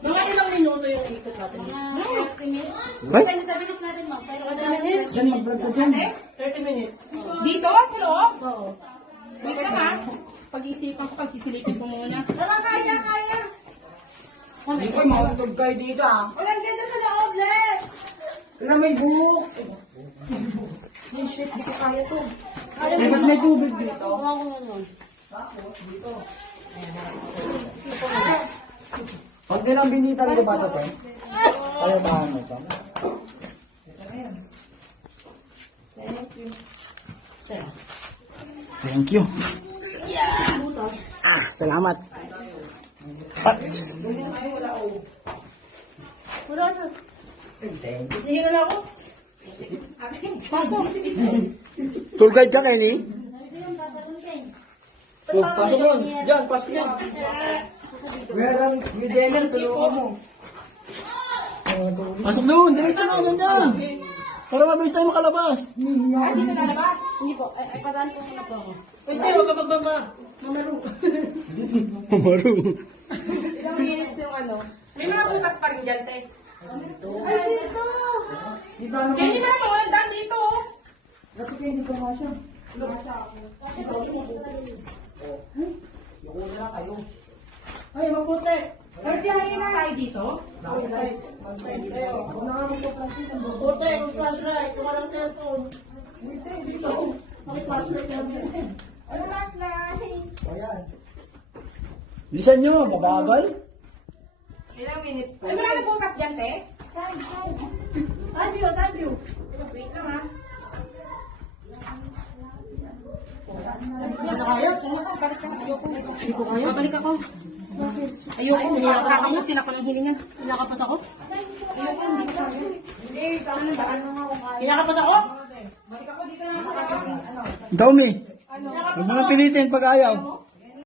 Mga ilang minuto yung ikot natin? Ay? Pwede sa bilis natin, ma'am. Pero 30 minutes? Yan, mag-vlog ka dyan. 30 minutes. Dito, sa loob? Oo. Wait lang ha. Pag-iisipan ko, pagsisilipin ko muna. Tara, kaya. Hindi ko, makakutog kayo dito ah. Walang ganda sa loob, Les. Wala may buhok. Ay, shit, di ko kaya to. Eh, ba't may tubig dito? Kuha ko nun. Pag nilang binitan ko ba ito, te? Kaya ba ano ito? Thank you. Ah, salamat. Ah, Wala na. Hindi na ako. tour guide ka, Kenny? Oh, pasok mo. Diyan, pasok mo. Meron, may dinner, tulungan mo. Pasok doon, diretso na, ganda. Para mabilis tayo makalabas. Ay, dito lalabas. Hindi po. Ay, padaan po muna po ako. Pwede, huwag ka magbaba. Mamaro. Maru. Ilang minutes yung ano. May mga butas pa rin dyan, te. Ay, dito! Kaya hindi mo naman walang daan dito. Kasi kayo hindi ko masya. Ay, mabuti. Ay, tiyahin na tayo dito. Mabuti, mag-flashlight. Wala lang cellphone. Dito. Mag-flashlight lang. Ano, flashlight? Bilisan nyo, mabagal. Ilang minutes pa? Ay, wala na butas dyan, te. Side view. Wait lang ha. Nasa kayo? Babalik ako. Ayoko, nakaka mo. Sila ko ng hilingan. Kinakapas ako? Ayoko, hindi ko kaya. Kinakapas ako? Balik ako dito na. Dami. Huwag mo na pilitin pag ayaw.